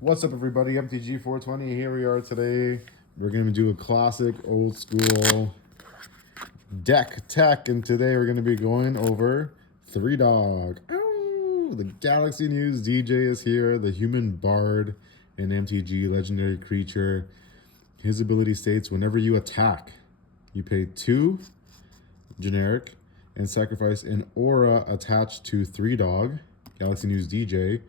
What's up, everybody? MTG420. Here we are today. We're going to do a classic old school deck tech, and today we're going to be going over Three Dog. Ow! The Galaxy News DJ is here, the human bard in MTG, legendary creature. His ability states whenever you attack, you pay 2 generic and sacrifice an aura attached to Three Dog, Galaxy News DJ.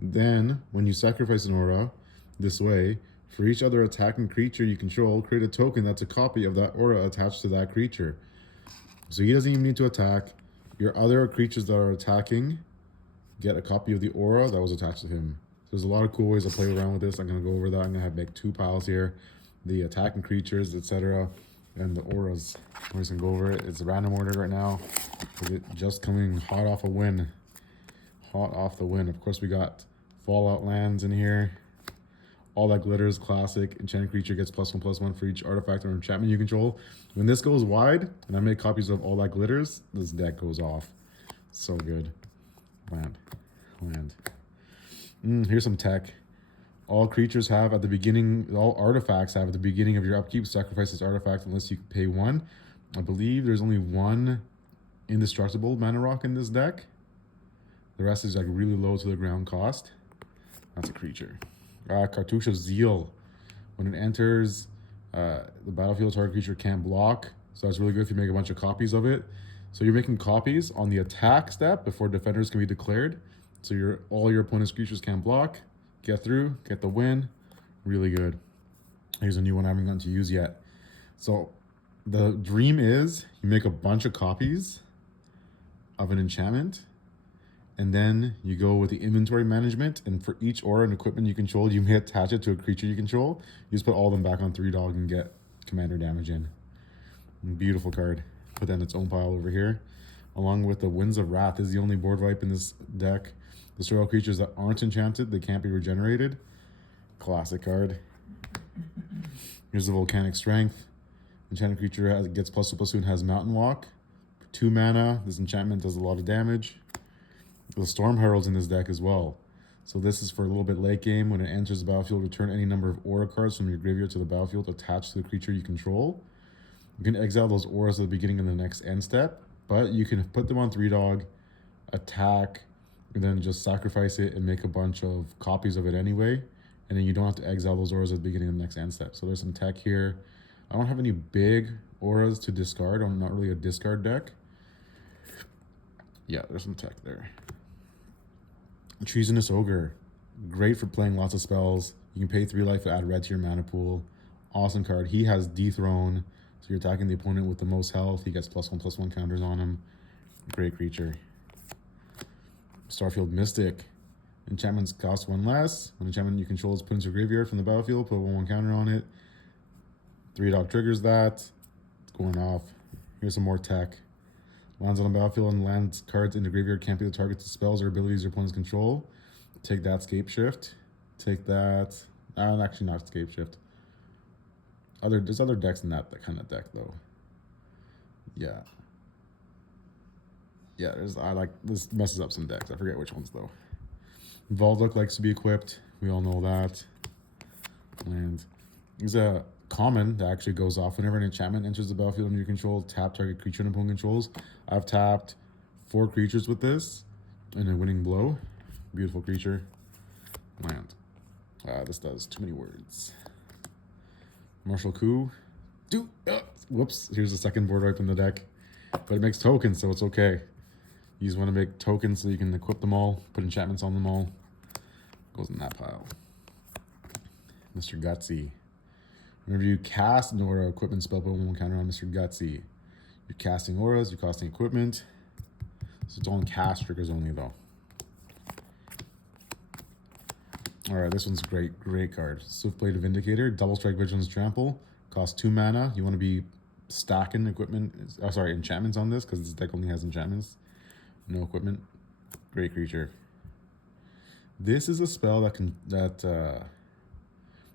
Then, when you sacrifice an aura this way, for each other attacking creature you control, create a token that's a copy of that aura attached to that creature. So he doesn't even need to attack. Your other creatures that are attacking get a copy of the aura that was attached to him. So there's a lot of cool ways to play around with this. I'm going to go over that. I'm going to make 2 piles here. The attacking creatures, etc. and the auras. We're just going to go over it. It's a random order right now. It just coming hot off a win. Hot off the win. Of course, we got Fallout lands in here. All That Glitters classic. Enchanted creature gets +1/+1 for each artifact or enchantment you control. When this goes wide, and I make copies of All That Glitters, this deck goes off. So good. Land. Here's some tech. All creatures have at the beginning, all artifacts have at the beginning of your upkeep, sacrifice this artifact unless you pay 1. I believe there's only 1 indestructible mana rock in this deck. The rest is like really low to the ground cost. That's a creature. Cartouche of Zeal. When it enters the battlefield, target creature can't block. So that's really good if you make a bunch of copies of it. So you're making copies on the attack step before defenders can be declared. So all your opponent's creatures can't block. Get through, get the win. Really good. Here's a new one I haven't gotten to use yet. So the dream is you make a bunch of copies of an enchantment, and then you go with the inventory management, and for each aura and equipment you control, you may attach it to a creature you control. You just put all of them back on 3 dog and get commander damage in. Beautiful card. Put that in its own pile over here. Along with the Winds of Wrath. This is the only board wipe in this deck. Destroy all creatures that aren't enchanted. They can't be regenerated. Classic card. Here's the Volcanic Strength. Enchanted creature gets +2/+2 and has Mountain Walk. For 2 mana, this enchantment does a lot of damage. The Storm Herald's in this deck as well. So this is for a little bit late game. When it enters the battlefield, return any number of aura cards from your graveyard to the battlefield attached to the creature you control. You can exile those auras at the beginning of the next end step, but you can put them on 3 dog, attack, and then just sacrifice it and make a bunch of copies of it anyway. And then you don't have to exile those auras at the beginning of the next end step. So there's some tech here. I don't have any big auras to discard. I'm not really a discard deck. Yeah, there's some tech there. Treasonous Ogre. Great for playing lots of spells. You can pay 3 life to add red to your mana pool. Awesome card. He has Dethrone. So you're attacking the opponent with the most health. He gets +1/+1 counters on him. Great creature. Starfield Mystic. Enchantments cost 1 less. When enchantment you control is put into your graveyard from the battlefield, put a 1/1 counter on it. 3 dog triggers that. It's going off. Here's some more tech. Lands on the battlefield and lands cards in the graveyard can't be the target to spells or abilities your opponents control. Take that, Scape Shift. Take that. Actually not Scape Shift. There's other decks in that kind of deck though. Yeah. Yeah, this messes up some decks. I forget which ones though. Volduck likes to be equipped. We all know that. And there's a common that actually goes off whenever an enchantment enters the battlefield under your control. Tap target creature and opponent controls. I've tapped 4 creatures with this in a winning blow. Beautiful creature. Land. This does too many words. Martial Coup. Whoops. Here's the second board wipe in the deck. But it makes tokens, so it's okay. You just want to make tokens so you can equip them all, put enchantments on them all. Goes in that pile. Mr. Gutsy. Whenever you cast an aura equipment spell, put 1/1 counter on Mr. Gutsy. You're casting auras, you're casting equipment. So it's on cast triggers only though. Alright, this one's great. Great card. Swiftblade Vindicator, Double Strike Vigilance Trample. Costs 2 mana. You want to be stacking enchantments on this because this deck only has enchantments. No equipment. Great creature. This is a spell that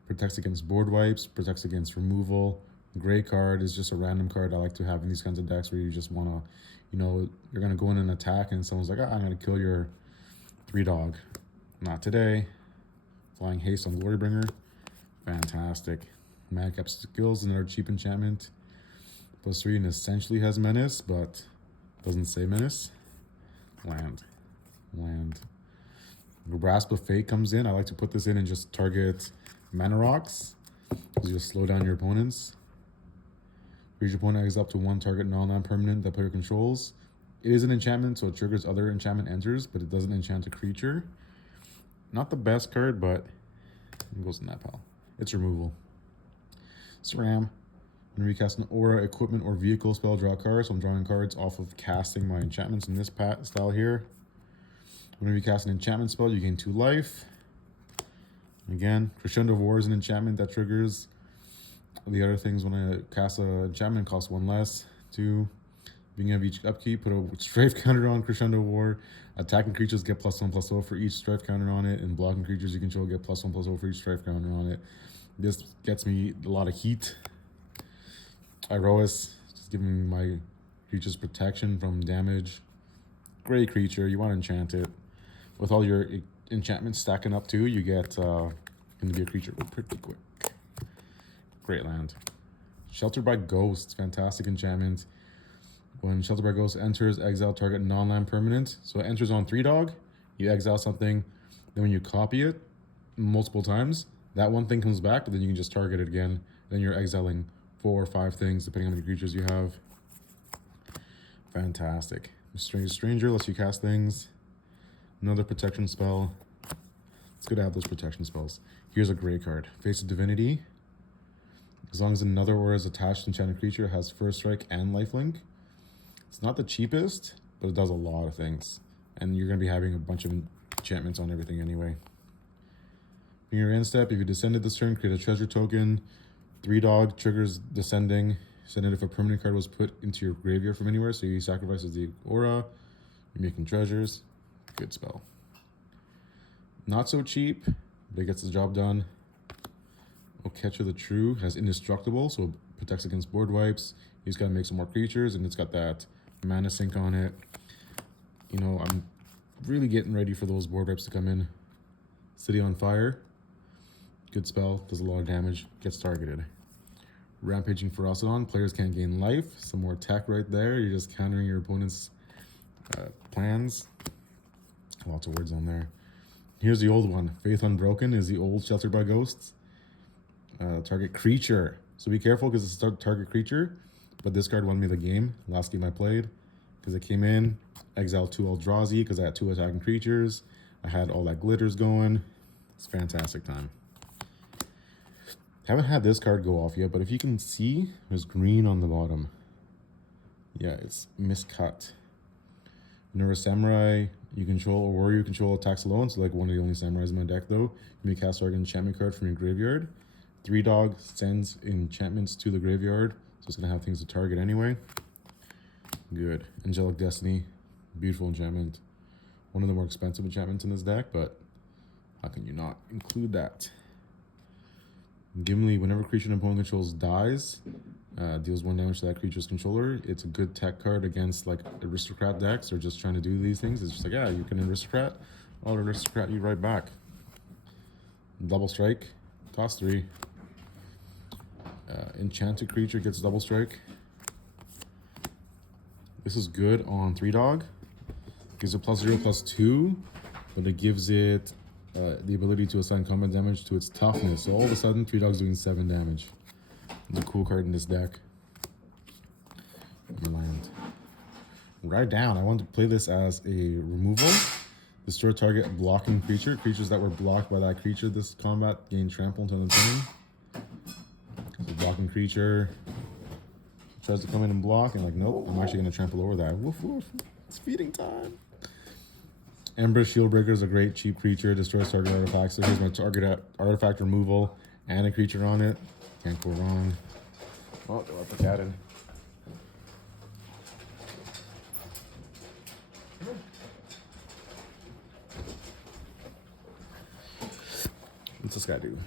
protects against board wipes, protects against removal. Great card is just a random card I like to have in these kinds of decks where you just want to, you're going to go in and attack and someone's like, I'm going to kill your 3 dog. Not today. Flying Haste on Glorybringer. Fantastic. Madcap Skills, another cheap enchantment. +3 and essentially has Menace, but doesn't say Menace. Land. Grasp of Fate comes in. I like to put this in and just target mana rocks, because you'll slow down your opponents. Your opponent exile up to 1 target non-land permanent that player controls. It is an enchantment, so it triggers other enchantment enters, but it doesn't enchant a creature. Not the best card, but it goes in that pile. It's removal. SRAM. I'm going to recast an aura, equipment, or vehicle spell, draw cards. So I'm drawing cards off of casting my enchantments in this style here. When you recast an enchantment spell, you gain 2 life. Again, Crescendo of War is an enchantment that triggers. The other things, when I cast an enchantment, costs 1 less. 2. Beginning of each upkeep, put a strafe counter on Crescendo of War. Attacking creatures get +1/+0 for each strafe counter on it, and blocking creatures you control get +1/+0 for each strafe counter on it. This gets me a lot of heat. Iroas, just giving my creatures protection from damage. Great creature, you want to enchant it. With all your enchantments stacking up too, you get going to be a creature pretty quick. Great land. Sheltered by Ghosts, fantastic enchantment. When Sheltered by Ghosts enters, exile target non-land permanent. So it enters on 3-dog, you exile something, then when you copy it multiple times, that one thing comes back, but then you can just target it again. Then you're exiling 4 or 5 things, depending on how many creatures you have. Fantastic. Stranger lets you cast things. Another protection spell. It's good to have those protection spells. Here's a great card. Face of Divinity. As long as another aura is attached to enchanted creature, it has First Strike and Lifelink. It's not the cheapest, but it does a lot of things. And you're going to be having a bunch of enchantments on everything anyway. In your end step, if you descended this turn, create a treasure token. 3-dog triggers descending. Send it if a permanent card was put into your graveyard from anywhere. So you sacrifice the aura. You're making treasures. Good spell. Not so cheap, but it gets the job done. Catcher the True has Indestructible, so it protects against board wipes. You just gotta make some more creatures, and it's got that mana sink on it. You know, I'm really getting ready for those board wipes to come in. City on Fire. Good spell, does a lot of damage, gets targeted. Rampaging Ferocidon, players can't gain life. Some more tech right there. You're just countering your opponent's plans. Lots of words on there. Here's the old one. Faith Unbroken is the old Sheltered by Ghosts. Target creature. So be careful because it's a target creature. But this card won me the game. Last game I played. Because it came in. Exile 2 Eldrazi because I had 2 attacking creatures. I had all that glitters going. It's a fantastic time. Haven't had this card go off yet, but if you can see, there's green on the bottom. Yeah, it's miscut. Nervous Samurai, you control a warrior you control attacks alone, so like one of the only samurais in my deck though. You may cast target enchantment card from your graveyard. 3-dog sends enchantments to the graveyard, so it's gonna have things to target anyway. Good. Angelic Destiny, beautiful enchantment. One of the more expensive enchantments in this deck, but how can you not include that? Gimli, whenever creature an opponent controls dies, deals 1 damage to that creature's controller. It's a good tech card against like aristocrat decks or just trying to do these things. It's just like, yeah, you can aristocrat, I'll aristocrat you right back. Double strike, cost 3. Enchanted creature gets double strike. This is good on 3-dog. Gives it +0/+2, but it gives it the ability to assign combat damage to its toughness. So all of a sudden, 3-dog's doing 7 damage. It's a cool card in this deck. Land. Write down. I want to play this as a removal. Destroy target blocking creature. Creatures that were blocked by that creature this combat gain trample until the turn. So blocking creature tries to come in and block, and like, nope, I'm actually going to trample over that. Woof woof. It's feeding time. Ember Shieldbreaker is a great cheap creature. Destroys target artifacts. So here's my target artifact removal and a creature on it. Can't go wrong. Oh, do I put that in? What's this guy do?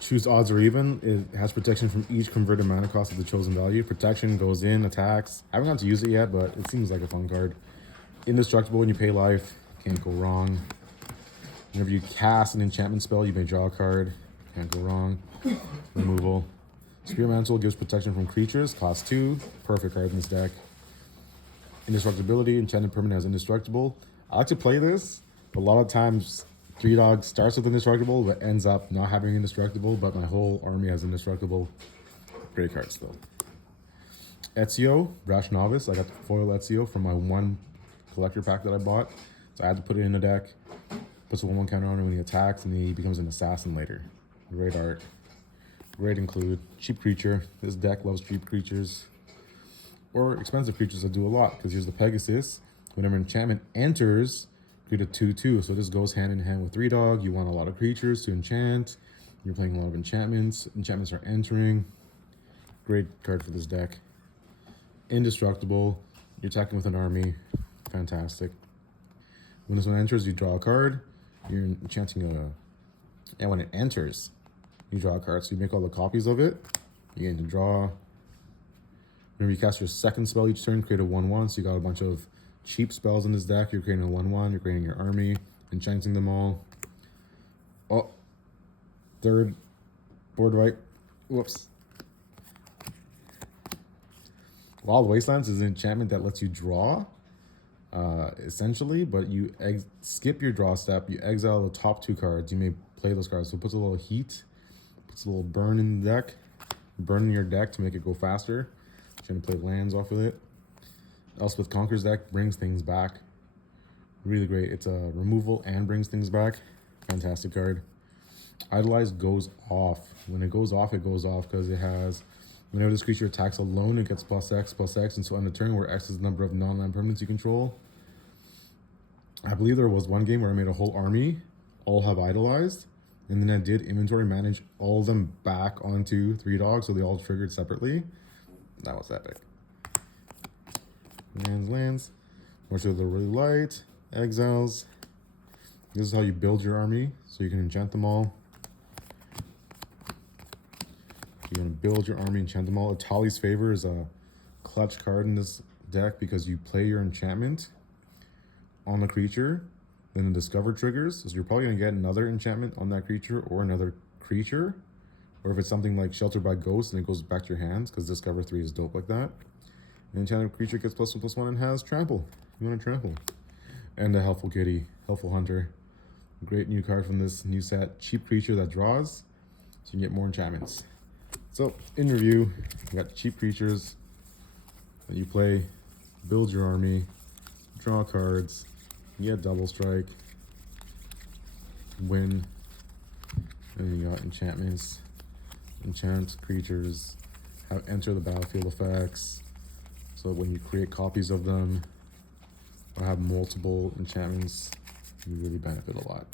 Choose odds or even. It has protection from each converted mana cost of the chosen value. Protection goes in, attacks. I haven't gotten to use it yet, but it seems like a fun card. Indestructible when you pay life. Can't go wrong. Whenever you cast an enchantment spell, you may draw a card. Can't go wrong. Removal. Spear Mantle gives protection from creatures. Cost 2. Perfect card in this deck. Indestructibility. Enchanted permanent has indestructible. I like to play this. A lot of times, 3 Dog starts with indestructible, but ends up not having indestructible. But my whole army has indestructible. Great card still. Ezio, Brash Novice. I got the foil Ezio from my one collector pack that I bought. So I had to put it in the deck. Puts a 1/1 counter on him when he attacks, and he becomes an assassin later. Great art. Great include. Cheap creature. This deck loves cheap creatures. Or expensive creatures that do a lot. Because here's the Pegasus. Whenever enchantment enters, create a 2/2. So this goes hand in hand with 3 Dog. You want a lot of creatures to enchant. You're playing a lot of enchantments. Enchantments are entering. Great card for this deck. Indestructible. You're attacking with an army. Fantastic. When this one enters, you draw a card. You're enchanting a... And when it enters, you draw a card. So you make all the copies of it. You get to draw. Whenever you cast your second spell each turn, create a 1/1. So you got a bunch of cheap spells in this deck. You're creating a 1/1. You're creating your army. Enchanting them all. Oh. Third. Board wipe. Whoops. Wild Wastelands is an enchantment that lets you draw. Essentially, but you skip your draw step, you exile the top 2 cards, you may play those cards. So it puts a little heat, puts a little burn in the deck, burn in your deck to make it go faster. Trying to play lands off of it. Elspeth Conqueror's deck brings things back. Really great. It's a removal and brings things back. Fantastic card. Idolize goes off. When it goes off because it has, whenever this creature attacks alone, it gets +X, and so on the turn where X is the number of non-land permanents you control. I believe there was one game where I made a whole army, all have Idolized, and then I did inventory manage all of them back onto 3 Dogs, so they all triggered separately. That was epic. Lands. More to the really light. Exiles. This is how you build your army, so you can enchant them all. You're going to build your army, enchant them all. Atali's Favor is a clutch card in this deck because you play your enchantment on the creature, then the Discover triggers. So you're probably going to get another enchantment on that creature or another creature. Or if it's something like Sheltered by Ghosts, then it goes back to your hands because Discover 3 is dope like that. An enchanted creature gets +1/+1 and has Trample. You want to trample. And the Helpful Kitty, Helpful Hunter. Great new card from this new set. Cheap creature that draws, so you can get more enchantments. So, in review, you got cheap creatures that you play, build your army, draw cards, you get double strike, win, and you got enchantments, enchant creatures, have enter the battlefield effects, so when you create copies of them, or have multiple enchantments, you really benefit a lot.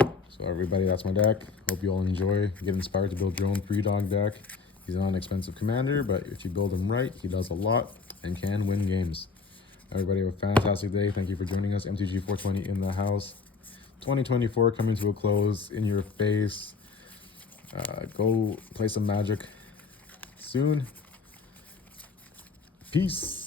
So everybody, that's my deck. Hope you all enjoy. Get inspired to build your own 3 Dog deck. He's not an expensive commander, but if you build him right, he does a lot and can win games. Everybody have a fantastic day. Thank you for joining us. MTG 420 in the house. 2024 coming to a close, in your face. Go play some Magic soon. Peace.